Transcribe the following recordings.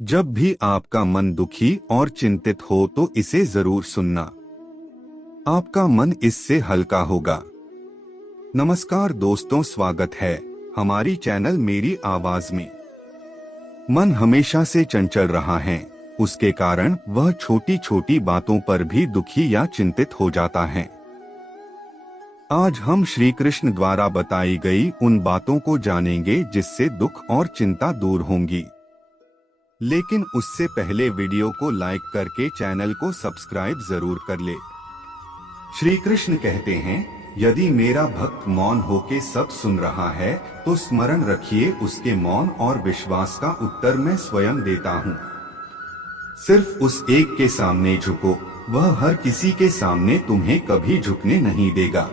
जब भी आपका मन दुखी और चिंतित हो तो इसे जरूर सुनना। आपका मन इससे हल्का होगा। नमस्कार दोस्तों, स्वागत है हमारी चैनल मेरी आवाज में। मन हमेशा से चंचल रहा है, उसके कारण वह छोटी छोटी बातों पर भी दुखी या चिंतित हो जाता है। आज हम श्री कृष्ण द्वारा बताई गई उन बातों को जानेंगे जिससे दुख और चिंता दूर होंगी। लेकिन उससे पहले वीडियो को लाइक करके चैनल को सब्सक्राइब जरूर कर ले। श्री कृष्ण कहते हैं, यदि मेरा भक्त मौन होके सब सुन रहा है तो स्मरण रखिए, उसके मौन और विश्वास का उत्तर मैं स्वयं देता हूँ। सिर्फ उस एक के सामने झुको, वह हर किसी के सामने तुम्हें कभी झुकने नहीं देगा।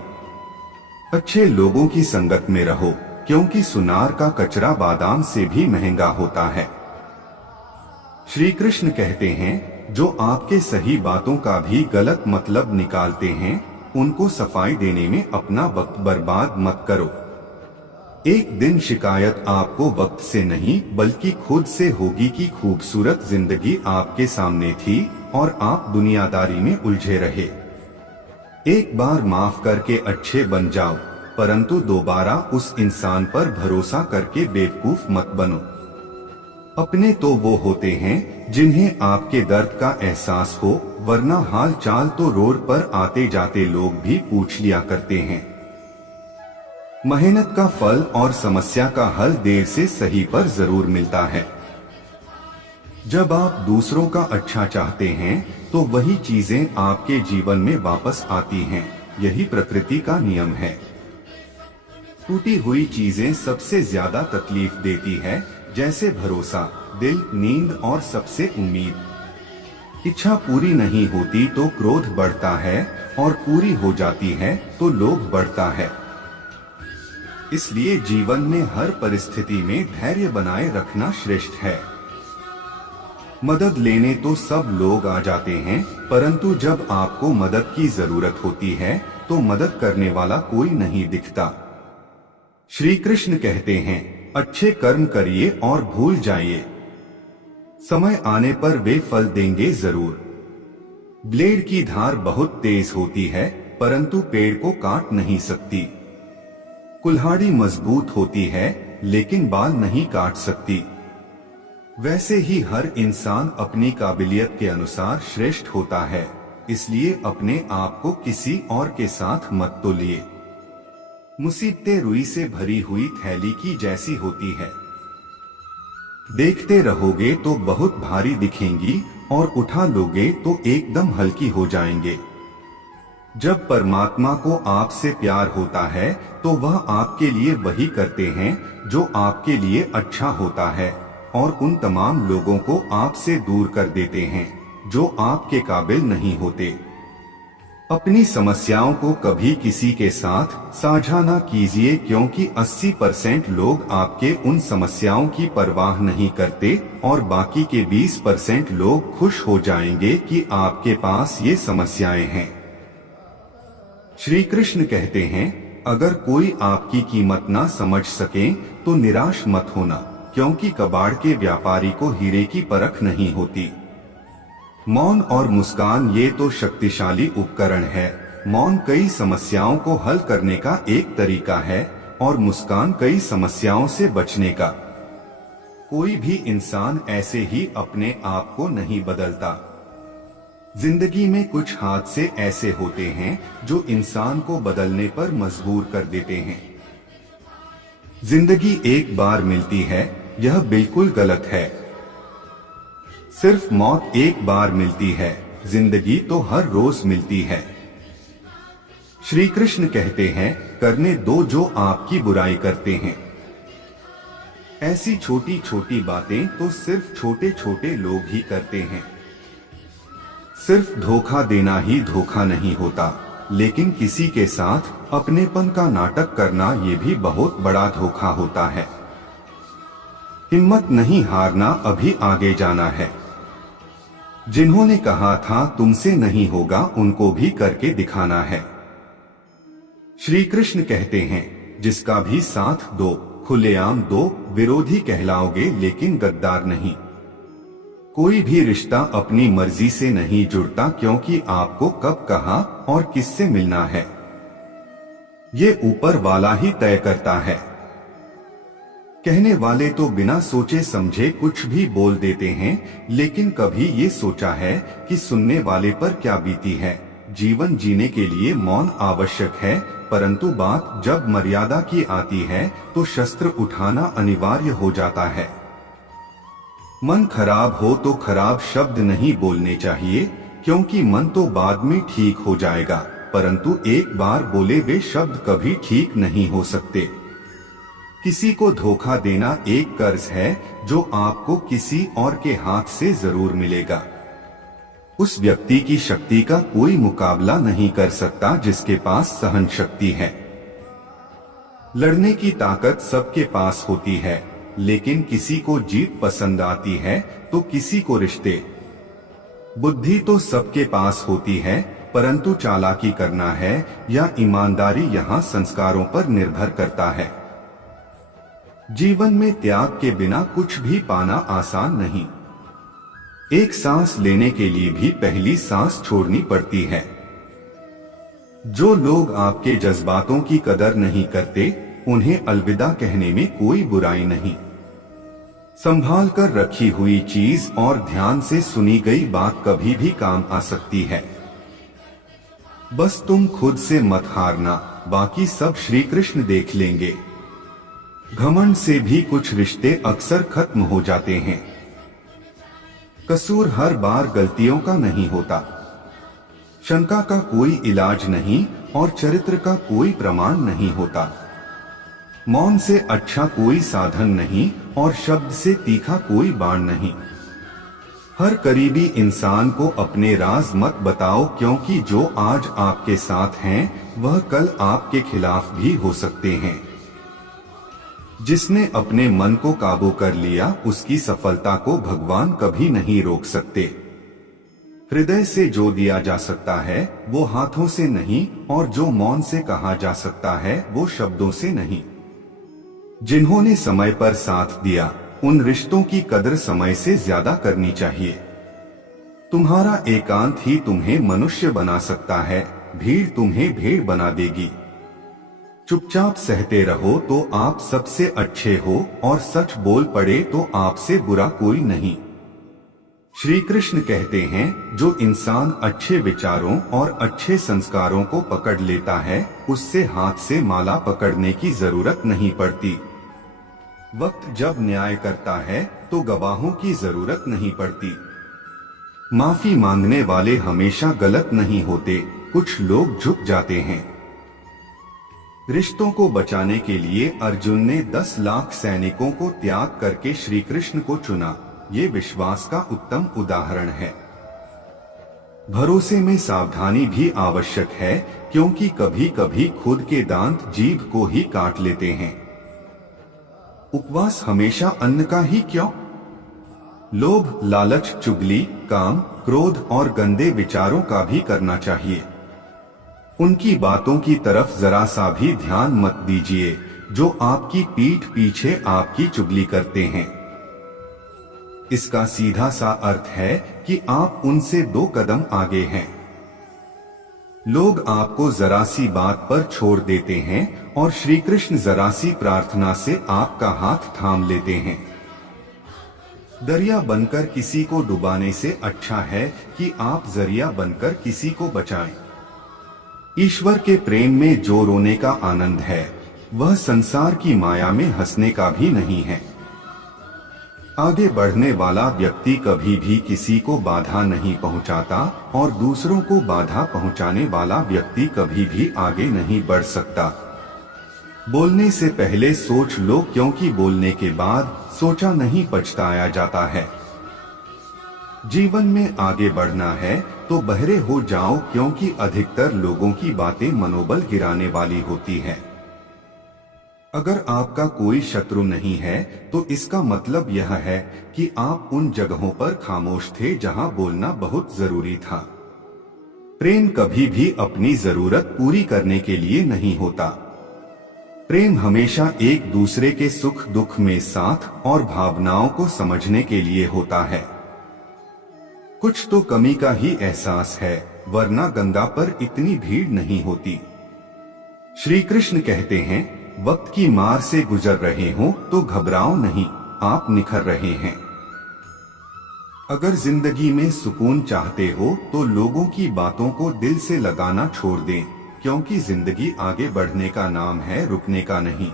अच्छे लोगों की संगत में रहो, क्योंकि सुनार का कचरा बादाम से भी महंगा होता है। श्री कृष्ण कहते हैं, जो आपके सही बातों का भी गलत मतलब निकालते हैं, उनको सफाई देने में अपना वक्त बर्बाद मत करो। एक दिन शिकायत आपको वक्त से नहीं बल्कि खुद से होगी कि खूबसूरत जिंदगी आपके सामने थी और आप दुनियादारी में उलझे रहे। एक बार माफ करके अच्छे बन जाओ, परंतु दोबारा उस इंसान पर भरोसा करके बेवकूफ मत बनो। अपने तो वो होते हैं जिन्हें आपके दर्द का एहसास हो, वरना हाल चाल तो रोड पर आते जाते लोग भी पूछ लिया करते हैं। मेहनत का फल और समस्या का हल देर से सही पर जरूर मिलता है। जब आप दूसरों का अच्छा चाहते हैं तो वही चीजें आपके जीवन में वापस आती हैं। यही प्रकृति का नियम है। टूटी हुई चीजें सबसे ज्यादा तकलीफ देती है, जैसे भरोसा, दिल, नींद और सबसे उम्मीद। इच्छा पूरी नहीं होती तो क्रोध बढ़ता है और पूरी हो जाती है तो लोभ बढ़ता है। इसलिए जीवन में हर परिस्थिति में धैर्य बनाए रखना श्रेष्ठ है। मदद लेने तो सब लोग आ जाते हैं, परंतु जब आपको मदद की जरूरत होती है तो मदद करने वाला कोई नहीं दिखता। श्री कृष्ण कहते हैं, अच्छे कर्म करिए और भूल जाइए, समय आने पर वे फल देंगे जरूर। ब्लेड की धार बहुत तेज होती है, परंतु पेड़ को काट नहीं सकती। कुल्हाड़ी मजबूत होती है, लेकिन बाल नहीं काट सकती। वैसे ही हर इंसान अपनी काबिलियत के अनुसार श्रेष्ठ होता है, इसलिए अपने आप को किसी और के साथ मत तोलिए। मुसीबतें रुई से भरी हुई थैली की जैसी होती है, देखते रहोगे तो बहुत भारी दिखेंगी और उठा लोगे तो एकदम हल्की हो जाएंगे। जब परमात्मा को आपसे प्यार होता है तो वह आपके लिए वही करते हैं जो आपके लिए अच्छा होता है, और उन तमाम लोगों को आपसे दूर कर देते हैं जो आपके काबिल नहीं होते। अपनी समस्याओं को कभी किसी के साथ साझा न कीजिए, क्योंकि 80% लोग आपके उन समस्याओं की परवाह नहीं करते और बाकी के 20% लोग खुश हो जाएंगे कि आपके पास ये समस्याएं हैं। श्री कृष्ण कहते हैं, अगर कोई आपकी कीमत ना समझ सके तो निराश मत होना, क्योंकि कबाड़ के व्यापारी को हीरे की परख नहीं होती। मौन और मुस्कान ये तो शक्तिशाली उपकरण है। मौन कई समस्याओं को हल करने का एक तरीका है और मुस्कान कई समस्याओं से बचने का। कोई भी इंसान ऐसे ही अपने आप को नहीं बदलता। जिंदगी में कुछ हादसे ऐसे होते हैं जो इंसान को बदलने पर मजबूर कर देते हैं। जिंदगी एक बार मिलती है, यह बिल्कुल गलत है। सिर्फ मौत एक बार मिलती है, जिंदगी तो हर रोज मिलती है। श्री कृष्ण कहते हैं, करने दो जो आपकी बुराई करते हैं। ऐसी छोटी छोटी बातें तो सिर्फ छोटे छोटे लोग ही करते हैं। सिर्फ धोखा देना ही धोखा नहीं होता, लेकिन किसी के साथ अपनेपन का नाटक करना ये भी बहुत बड़ा धोखा होता है। हिम्मत नहीं हारना, अभी आगे जाना है। जिन्होंने कहा था तुमसे नहीं होगा, उनको भी करके दिखाना है। श्री कृष्ण कहते हैं, जिसका भी साथ दो, खुलेआम दो, विरोधी कहलाओगे लेकिन गद्दार नहीं। कोई भी रिश्ता अपनी मर्जी से नहीं जुड़ता, क्योंकि आपको कब, कहां और किससे मिलना है ये ऊपर वाला ही तय करता है। कहने वाले तो बिना सोचे समझे कुछ भी बोल देते हैं, लेकिन कभी ये सोचा है कि सुनने वाले पर क्या बीती है। जीवन जीने के लिए मौन आवश्यक है, परंतु बात जब मर्यादा की आती है तो शस्त्र उठाना अनिवार्य हो जाता है। मन खराब हो तो खराब शब्द नहीं बोलने चाहिए, क्योंकि मन तो बाद में ठीक हो जाएगा, परंतु एक बार बोले वे शब्द कभी ठीक नहीं हो सकते। किसी को धोखा देना एक कर्ज है जो आपको किसी और के हाथ से जरूर मिलेगा। उस व्यक्ति की शक्ति का कोई मुकाबला नहीं कर सकता जिसके पास सहन शक्ति है। लड़ने की ताकत सबके पास होती है, लेकिन किसी को जीत पसंद आती है तो किसी को रिश्ते। बुद्धि तो सबके पास होती है, परंतु चालाकी करना है या ईमानदारी यहाँ संस्कारों पर निर्भर करता है। जीवन में त्याग के बिना कुछ भी पाना आसान नहीं। एक सांस लेने के लिए भी पहली सांस छोड़नी पड़ती है। जो लोग आपके जज्बातों की कदर नहीं करते, उन्हें अलविदा कहने में कोई बुराई नहीं। संभाल कर रखी हुई चीज और ध्यान से सुनी गई बात कभी भी काम आ सकती है। बस तुम खुद से मत हारना, बाकी सब श्री कृष्ण देख लेंगे। घमंड से भी कुछ रिश्ते अक्सर खत्म हो जाते हैं। कसूर हर बार गलतियों का नहीं होता। शंका का कोई इलाज नहीं और चरित्र का कोई प्रमाण नहीं होता। मौन से अच्छा कोई साधन नहीं और शब्द से तीखा कोई बाण नहीं। हर करीबी इंसान को अपने राज मत बताओ, क्योंकि जो आज आपके साथ हैं वह कल आपके खिलाफ भी हो सकते हैं। जिसने अपने मन को काबू कर लिया, उसकी सफलता को भगवान कभी नहीं रोक सकते। हृदय से जो दिया जा सकता है वो हाथों से नहीं, और जो मौन से कहा जा सकता है वो शब्दों से नहीं। जिन्होंने समय पर साथ दिया, उन रिश्तों की कदर समय से ज्यादा करनी चाहिए। तुम्हारा एकांत ही तुम्हें मनुष्य बना सकता है, भीड़ तुम्हें भेड़ बना देगी। चुपचाप सहते रहो तो आप सबसे अच्छे हो, और सच बोल पड़े तो आपसे बुरा कोई नहीं। श्री कृष्ण कहते हैं, जो इंसान अच्छे विचारों और अच्छे संस्कारों को पकड़ लेता है, उससे हाथ से माला पकड़ने की जरूरत नहीं पड़ती। वक्त जब न्याय करता है तो गवाहों की जरूरत नहीं पड़ती। माफी मांगने वाले हमेशा गलत नहीं होते, कुछ लोग झुक जाते हैं। रिश्तों को बचाने के लिए अर्जुन ने 10 लाख सैनिकों को त्याग करके श्री कृष्ण को चुना। ये विश्वास का उत्तम उदाहरण है। भरोसे में सावधानी भी आवश्यक है, क्योंकि कभी कभी खुद के दांत जीभ को ही काट लेते हैं। उपवास हमेशा अन्न का ही क्यों? लोभ, लालच, चुगली, काम, क्रोध और गंदे विचारों का भी करना चाहिए। उनकी बातों की तरफ जरा सा भी ध्यान मत दीजिए, जो आपकी पीठ पीछे आपकी चुगली करते हैं। इसका सीधा सा अर्थ है कि आप उनसे 2 कदम आगे हैं। लोग आपको जरा सी बात पर छोड़ देते हैं और श्री कृष्ण जरा सी प्रार्थना से आपका हाथ थाम लेते हैं। दरिया बनकर किसी को डुबाने से अच्छा है कि आप जरिया बनकर किसी को बचाएं। ईश्वर के प्रेम में जो रोने का आनंद है, वह संसार की माया में हंसने का भी नहीं है। आगे बढ़ने वाला व्यक्ति कभी भी किसी को बाधा नहीं पहुंचाता, और दूसरों को बाधा पहुंचाने वाला व्यक्ति कभी भी आगे नहीं बढ़ सकता। बोलने से पहले सोच लो, क्योंकि बोलने के बाद सोचा नहीं पछताया जाता है। जीवन में आगे बढ़ना है तो बहरे हो जाओ, क्योंकि अधिकतर लोगों की बातें मनोबल गिराने वाली होती है। अगर आपका कोई शत्रु नहीं है तो इसका मतलब यह है कि आप उन जगहों पर खामोश थे जहां बोलना बहुत जरूरी था। प्रेम कभी भी अपनी जरूरत पूरी करने के लिए नहीं होता। प्रेम हमेशा एक दूसरे के सुख दुख में साथ और भावनाओं को समझने के लिए होता है। कुछ तो कमी का ही एहसास है, वरना गंगा पर इतनी भीड़ नहीं होती। श्री कृष्ण कहते हैं, वक्त की मार से गुजर रहे हो तो घबराओ नहीं, आप निखर रहे हैं। अगर जिंदगी में सुकून चाहते हो तो लोगों की बातों को दिल से लगाना छोड़ दें, क्योंकि जिंदगी आगे बढ़ने का नाम है, रुकने का नहीं।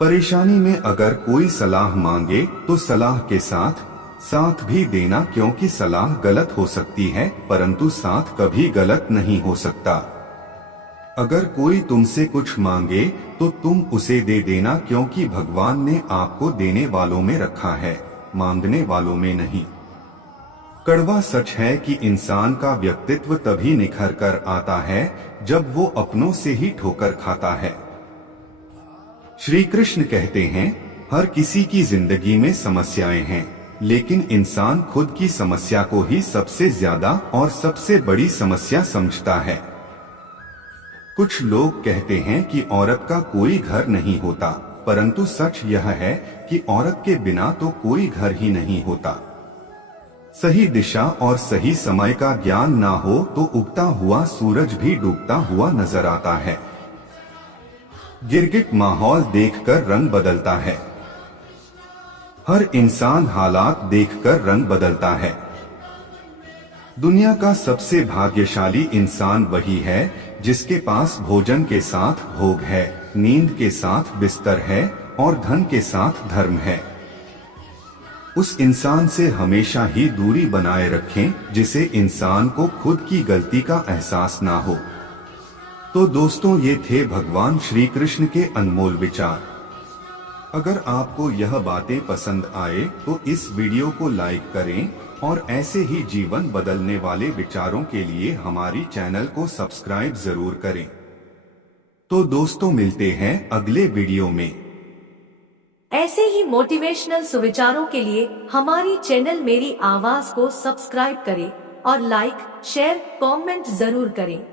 परेशानी में अगर कोई सलाह मांगे तो सलाह के साथ साथ भी देना, क्योंकि सलाह गलत हो सकती है परंतु साथ कभी गलत नहीं हो सकता। अगर कोई तुमसे कुछ मांगे तो तुम उसे दे देना, क्योंकि भगवान ने आपको देने वालों में रखा है, मांगने वालों में नहीं। कड़वा सच है कि इंसान का व्यक्तित्व तभी निखर कर आता है जब वो अपनों से ही ठोकर खाता है। श्री कृष्ण कहते हैं, हर किसी की जिंदगी में समस्याएं हैं, लेकिन इंसान खुद की समस्या को ही सबसे ज्यादा और सबसे बड़ी समस्या समझता है। कुछ लोग कहते हैं कि औरत का कोई घर नहीं होता, परंतु सच यह है कि औरत के बिना तो कोई घर ही नहीं होता। सही दिशा और सही समय का ज्ञान ना हो तो उगता हुआ सूरज भी डूबता हुआ नजर आता है। गिरगिट माहौल देखकर रंग बदलता है। हर इंसान हालात देखकर रंग बदलता है। दुनिया का सबसे भाग्यशाली इंसान वही है जिसके पास भोजन के साथ भोग है, नींद के साथ बिस्तर है और धन के साथ धर्म है। उस इंसान से हमेशा ही दूरी बनाए रखें जिसे इंसान को खुद की गलती का एहसास ना हो। तो दोस्तों, ये थे भगवान श्री कृष्ण के अनमोल विचार। अगर आपको यह बातें पसंद आए तो इस वीडियो को लाइक करें और ऐसे ही जीवन बदलने वाले विचारों के लिए हमारी चैनल को सब्सक्राइब जरूर करें। तो दोस्तों, मिलते हैं अगले वीडियो में। ऐसे ही मोटिवेशनल सुविचारों के लिए हमारी चैनल मेरी आवाज को सब्सक्राइब करें और लाइक, शेयर, कमेंट जरूर करें।